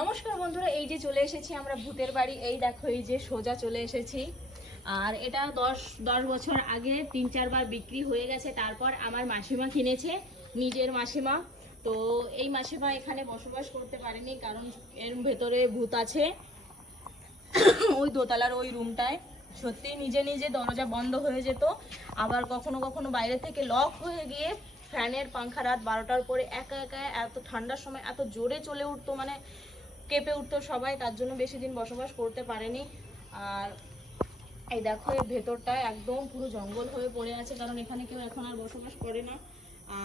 নমস্কার বন্ধুরা, এই যে চলে এসেছি আমরা ভূতের বাড়ি। এই দেখো, এই যে সোজা চলে এসেছি। আর এটা 10 বছর আগে 3-4 বার বিক্রি হয়ে গেছে। তারপর আমার মাসিমা কিনেছে, নিজের মাসিমা। তো এই মাসিমা এখানে বসবাস করতে পারেনি, কারণ এর ভেতরে ভূত আছে। ওই দোতলার ওই রুমটায় সত্যি নিজে নিজে দরজা বন্ধ হয়ে যেত, আবার কখনো কখনো বাইরে থেকে লক হয়ে গিয়ে ফ্যানের পাংখা রাত 12টার পরে একা একা এত ঠান্ডার সময় এত জোরে চলে উঠতো, মানে কেঁপে উঠতো সবাই। তার জন্য বেশি দিন বসবাস করতে পারেনি। আর এই দেখো, এর ভেতরটা একদম পুরো জঙ্গল হয়ে পড়ে আছে, কারণ এখানে কেউ এখন আর বসবাস করে না।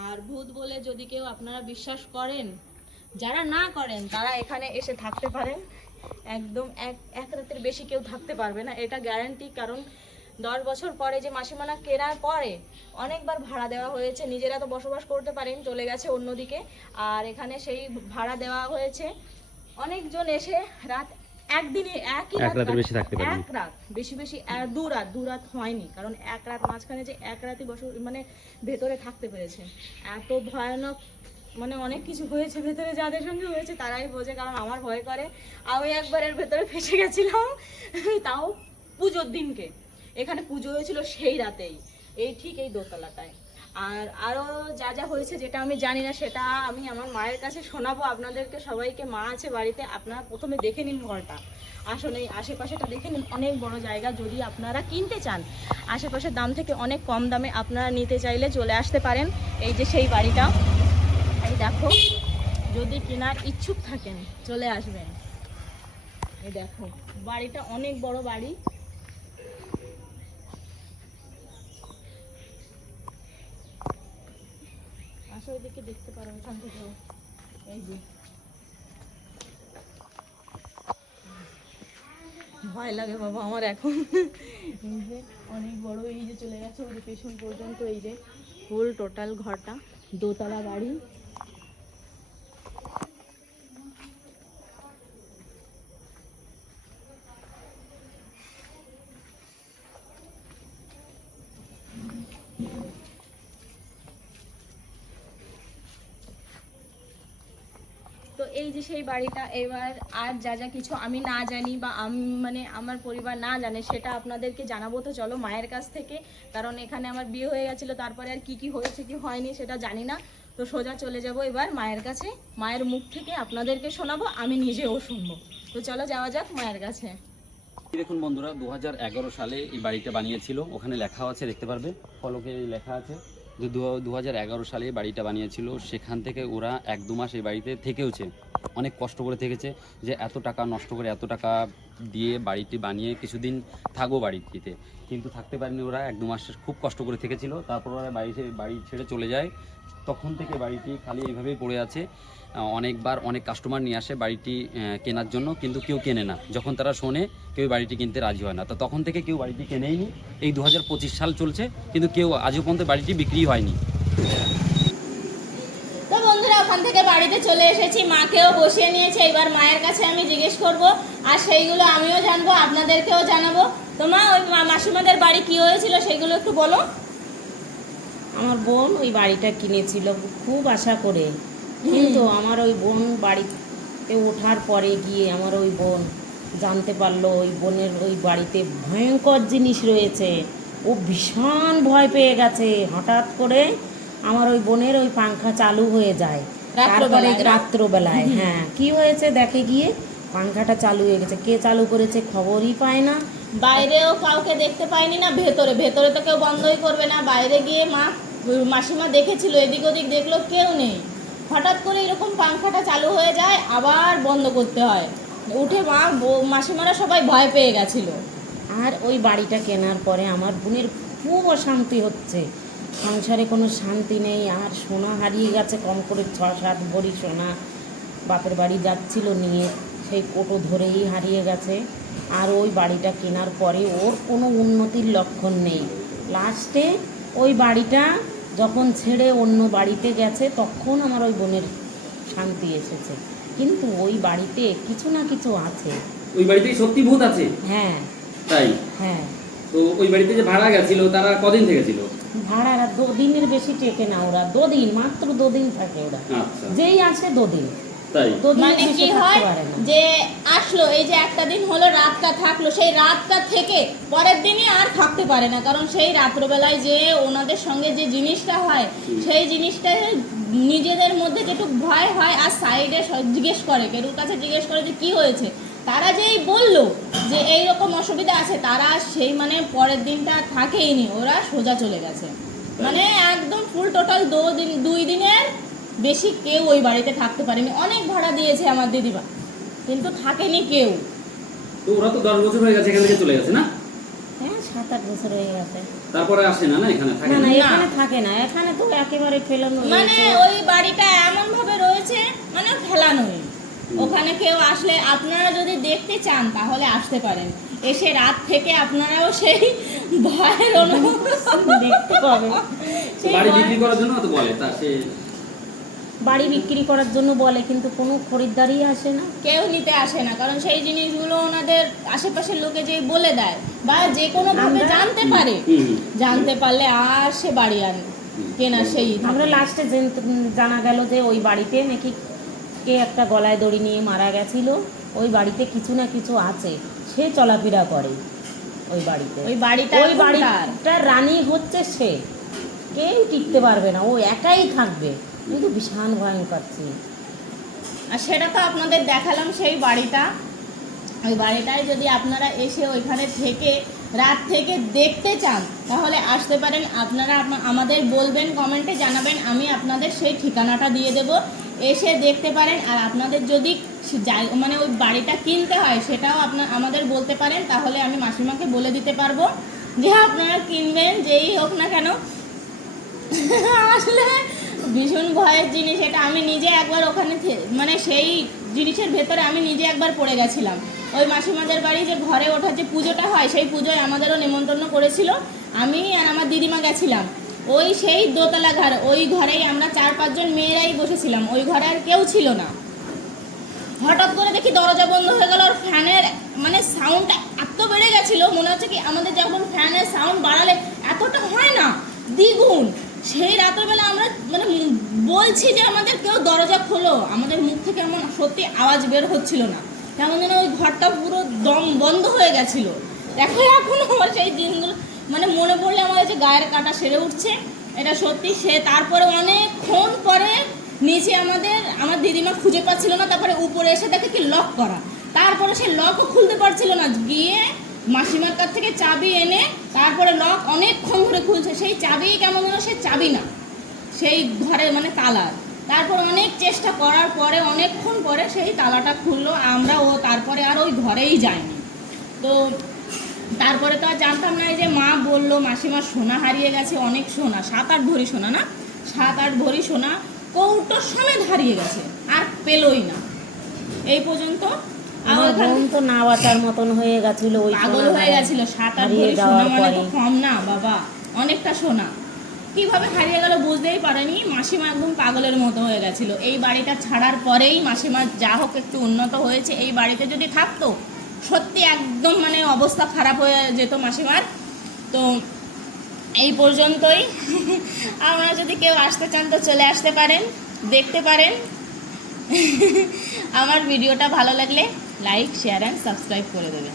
আর ভূত বলে যদি কেউ আপনারা বিশ্বাস করেন, যারা না করেন তারা এখানে এসে থাকতে পারেন। একদম এক রাতের বেশি কেউ থাকতে পারবে না, এটা গ্যারান্টি। কারণ 10 বছর পরে যে মাসিমানা কেনার পরে অনেকবার ভাড়া দেওয়া হয়েছে, নিজেরা তো বসবাস করতে পারেন, চলে গেছে অন্যদিকে। আর এখানে সেই ভাড়া দেওয়া হয়েছে, অনেকজন এসে রাত একদিনে একই রাত বেশি থাকতে পারে, এক রাত বেশি বেশি 2 রাত হয়নি, কারণ এক রাত মাঝখানে যে এক রাতই মানে ভেতরে থাকতে পেরেছে। এত ভয়ানক, মানে অনেক কিছু হয়েছে ভেতরে, যাদের সঙ্গে হয়েছে তারাই বোঝে, কারণ আমার ভয় করে। আমি একবার এর ভেতরে ফেসে গেছিলাম, তাও পুজোর দিনকে। এখানে পুজো হয়েছিল সেই রাতেই, এই দোতলাটায়। আর আরো যা যা হয়েছে যেটা আমি জানি না, সেটা আমি আমার মায়ের কাছে শোনাবো আপনাদেরকে সবাইকে। মা আছে বাড়িতে, আপনারা প্রথমে দেখে নিন ঘরটা, আসলে আশেপাশেটা দেখে নিন। অনেক বড় জায়গা, যদি আপনারা কিনতে চান আশেপাশের দাম থেকে অনেক কম দামে আপনারা নিতে চাইলে চলে আসতে পারেন। এই যে সেই বাড়িটা, এই দেখো, যদি কেনার ইচ্ছুক থাকেন চলে আসবেন। এই দেখো, বাড়িটা অনেক বড় বাড়ি। আসো, ওইদিকে দেখতে পারো ওখান থেকে। এই যে ভয় লাগে বাবা আমার এখন। এই যে অনেক বড়, এই যে চলে গেছে ওই যে পেছন পর্যন্ত। এই যে ফুল টোটাল ঘরটা দোতলা বাড়ি। তো এই যে সেই বাড়িটা। এবার আর যা যা কিছু আমি না জানি বা আমি মানে আমার পরিবার না জানে, সেটা আপনাদেরকে জানাবো। তো চলো মায়ের কাছ থেকে, কারণ এখানে আমার বিয়ে হয়ে গেছিলো, তারপরে আর কি কি হয়েছে কি হয়নি সেটা জানি না। তো সোজা চলে যাব এবার মায়ের কাছে, মায়ের মুখ থেকে আপনাদেরকে শোনাবো, আমি নিজেও শুনবো। তো চলো যাওয়া যাক মায়ের কাছে। দেখুন বন্ধুরা, 2011 সালে এই বাড়িটা বানিয়েছিল। ওখানে লেখা আছে, দেখতে পারবে ফলকে লেখা আছে যে 2011 সালে বাড়িটা বানিয়েছিল। সেখান থেকে ওরা 1-2 মাস এই বাড়িতে থেকেওছে, অনেক কষ্ট করে থেকেছে, যে এত টাকা নষ্ট করে এত টাকা দিয়ে বাড়িটি বানিয়ে কিছুদিন থাকবো বাড়িটিতে, কিন্তু থাকতে পারেনি ওরা। 1-2 মাস খুব কষ্ট করে থেকেছিল, তারপর ওরা বাড়ি ছেড়ে চলে যায়। তখন থেকে বাড়িটি খালি এইভাবেই পড়ে আছে। অনেকবার অনেক কাস্টমার নিয়ে আসে বাড়িটি কেনার জন্য, কিন্তু কেউ কেনে না। যখন তারা শোনে, কেউ বাড়িটি কিনতে রাজি হয় না। তো তখন থেকে কেউ বাড়িটি কেনেইনি। এই 2025 সাল চলছে, কিন্তু কেউ আজও পর্যন্ত বাড়িটি বিক্রি হয়নি। তো বন্ধুরা, ওখান থেকে বাড়িতে চলে এসেছি, মাকেও বসিয়ে নিয়েছে। এবার মায়ের কাছে আমি জিজ্ঞেস করব, আর সেইগুলো আমিও জানবো, আপনাদেরকেও জানাবো। তো মা, ওই মাসিমাদের বাড়ি কি হয়েছিল সেগুলো একটু বলো। আমার বোন ওই বাড়িটা কিনেছিল খুব আশা করে, কিন্তু আমার ওই বোন বাড়িতে ওঠার পরে গিয়ে আমার ওই বোন জানতে পারলো ওই বোনের ওই বাড়িতে ভয়ঙ্কর জিনিস রয়েছে। ও ভীষণ ভয় পেয়ে গেছে। হঠাৎ করে আমার ওই বোনের ওই পাংখা চালু হয়ে যায়, তারপরে রাত্রবেলায়। হ্যাঁ, কি হয়েছে দেখে গিয়ে পাংখাটা চালু হয়ে গেছে। কে চালু করেছে খবরই পায় না, বাইরেও কাউকে দেখতে পাইনি না, ভেতরে ভেতরে তো কেউ বন্ধই করবে না। বাইরে গিয়ে মাসিমা দেখেছিল, এদিক ওদিক দেখলো কেউ নেই। হঠাৎ করে এরকম পাংখাটা চালু হয়ে যায়, আবার বন্ধ করতে হয়। উঠে মাসিমারা সবাই ভয় পেয়ে গেছিল। আর ওই বাড়িটা কেনার পরে আমার বোনের খুব অশান্তি হচ্ছে, সংসারে কোনো শান্তি নেই। আর সোনা হারিয়ে গেছে, কম করে 6-7 ভরি সোনা বাপের বাড়ি যাচ্ছিল নিয়ে, সেই কোটো ধরেই হারিয়ে গেছে। আর ওই বাড়িটা কেনার পরে ওর কোনো উন্নতির লক্ষণ নেই। লাস্টে ওই বাড়িটা যখন ছেড়ে অন্য বাড়িতে গেছে, তখন আমার ওই বোনের শান্তি এসেছে। কিন্তু ওই বাড়িতে কিছু না কিছু আছে। ওই বাড়িতে সত্যি ভূত আছে? হ্যাঁ তাই? হ্যাঁ। তো ওই বাড়িতে যে ভাড়া গেছিল তারা কদিন থেকেছিল? ভাড়ারা 2 দিনের বেশি টেকে না, ওরা 2 দিন, মাত্র 2 দিন থাকে ওরা। যেই আসে 2 দিন। তাই দুদিনের মানে বেশি কি থাকতে হয় পারে না। যে আসলো এই যে একটা দিন হলো রাতটা থাকলো, সেই রাতটা থেকে পরের দিনই আর থাকতে পারে না, কারণ সেই রাত্রবেলায় যে ওনাদের সঙ্গে যে জিনিসটা হয় সেই জিনিসটা নিজেদের মধ্যে যেটু ভয় হয় আর সাইডে জিজ্ঞেস করে, কেরুর কাছে জিজ্ঞেস করে যে কি হয়েছে, তারা যেই বললো যে এইরকম অসুবিধা আছে, তারা সেই মানে পরের দিনটা থাকেই নি, ওরা সোজা চলে গেছে। মানে একদম ফুল টোটাল 2 দিনের বেশি কেউ ওই বাড়িতে থাকতে পারেনি। অনেক ভাড়া দিয়েছে আমার দিদিমা, কিন্তু থাকেনি কেউ। তো ওরা তো 10 বছর হয়ে গেছে এখান থেকে চলে গেছে না, হ্যাঁ 7-8 বছর হয়ে গেছে। তারপরে আসে না, না এখানে থাকে না না। না এখানে থাকে না, এখানে তো একেবারে ফেলানো মানে হয়েছে। ওই বাড়িটা এমন ভাবে রয়েছে মানে ফেলানোই। ওখানে কেউ আসলে আপনারা যদি দেখতে চান তাহলে আসতে পারেন, এসে রাত থেকে আপনারাও সেই ভয়ের অনুভব দেখতে পাবে। সেই বাড়ি ভয়- বিক্রি করার জন্য তো বলে, তা সে বাড়ি বিক্রি করার জন্য বলে, কিন্তু কোনো খরিদ্দারই আসে না। কেউ নিতে আসে না, কারণ সেই জিনিসগুলো ওনাদের আশেপাশের লোকে যে বলে দেয় বা যে কোনো ভাবে আমরা- জানতে পারে, জানতে পারলে আর সে বাড়ি আন কেনা সেই আমরা লাস্টে জানা গেল যে ওই বাড়িতে নাকি কে একটা গলায় দড়ি নিয়ে মারা গেছিল, ওই বাড়িতে কিছু না কিছু আছে, সে চলাফেরা করে ওই বাড়িতে। ওই বাড়িটা ওই এখন তার। বাড়িটার রানী হচ্ছে সে, কেউ টিকতে পারবে না, ও একাই থাকবে, কিন্তু ভীষণ ভয়ঙ্কর ছিল। আর সেটা তো আপনাদের দেখালাম সেই বাড়িটা। ওই বাড়িটায় যদি আপনারা এসে ওইখানে থেকে রাত থেকে দেখতে চান তাহলে আসতে পারেন। আপনারা আমাদের বলবেন, কমেন্টে জানাবেন, আমি আপনাদের সেই ঠিকানাটা দিয়ে দেব, এসে দেখতে পারেন। আর আপনাদের যদি মানে ওই বাড়িটা কিনতে হয় সেটাও আমাদের বলতে পারেন, তাহলে আমি মাসিমাকে বলে দিতে পারবো যে আপনারা কিনবেন যেই হোক না কেন। আসলে ভীষণ ভয়ের জিনিস এটা। আমি নিজে একবার ওখানে মানে সেই জিনিসের ভেতরে আমি নিজে একবার পড়ে গেছিলাম। ওই মাসিমাদের বাড়ি যে ঘরে ওঠার যে পুজোটা হয় সেই পুজোয় আমাদেরও নেমন্তন্ন করেছিল, আমি আর আমার দিদিমা গেছিলাম। ওই সেই দোতলা ঘর, ওই ঘরেই আমরা 4-5 জন মেয়েরাই বসেছিলাম, ওই ঘরে আর কেউ ছিল না। হঠাৎ করে দেখি দরজা বন্ধ হয়ে গেল, আর ফ্যানের মানে সাউন্ডটা এত বেড়ে গেছিলো, মনে হচ্ছে কি আমাদের যখন ফ্যানের সাউন্ড বাড়ালে এতটা হয় না, দ্বিগুণ। সেই রাতেরবেলা আমরা মানে বলছি যে আমাদের কেউ দরজা খোলো, আমাদের মুখ থেকে এমন সত্যি আওয়াজ বের হচ্ছিল না, কেমন যেন ওই ঘরটা পুরো দম বন্ধ হয়ে গেছিলো। দেখো এখন আমার সেই দিনগুলো মানে মনে পড়লে আমার যে গায়ের কাটা সেরে উঠছে, এটা সত্যি। সে তারপরে অনেকক্ষণ পরে নিচে আমার দিদিমা খুঁজে পাচ্ছিল না, তারপরে উপরে এসে দেখে কি লক করা, তারপরে সে লকও খুলতে পারছিল না, গিয়ে মাসিমার কাছ থেকে চাবি এনে তারপরে লক অনেকক্ষণ ধরে খুলছে, সেই চাবি কেমন হলো, সে চাবি না, সেই ঘরে মানে তালার। তারপর অনেক চেষ্টা করার পরে অনেকক্ষণ পরে সেই তালাটা খুললো, আমরা তারপরে আর ওই ঘরেই যাইনি। তো তারপরে তো আর জানতাম না, এই যে মা বললো মাসিমার সোনা হারিয়ে গেছে, অনেক সোনা, 7-8 ভরি সোনা, না 7-8 ভরি সোনা কৌটোর সমেত হারিয়ে গেছে, আর পেলই না এই পর্যন্ত। আমার বোন তো না বাঁচার মতন হয়ে গেছিল, ওই পাগল সোনা হয়ে গেছিল। 7-8 হারিয়ে ভরি সোনা যাওয়ার মানে তো পরে। কম না বাবা, অনেকটা সোনা কিভাবে হারিয়ে গেল বুঝতেই পারেনি। মাসিমা একদম পাগলের মতো হয়ে গেছিল। এই বাড়িটা ছাড়ার পরেই মাসিমা যা হোক একটু উন্নত হয়েছে। এই বাড়িতে যদি থাকতো সত্যি একদম মানে অবস্থা খারাপ হয়ে যেত মাসিমার। তো এই পর্যন্তই। আপনারা যদি কেউ আসতে চান তো চলে আসতে পারেন, দেখতে পারেন। আমার ভিডিওটা ভালো লাগলে লাইক, শেয়ার অ্যান্ড সাবস্ক্রাইব করে দেবেন।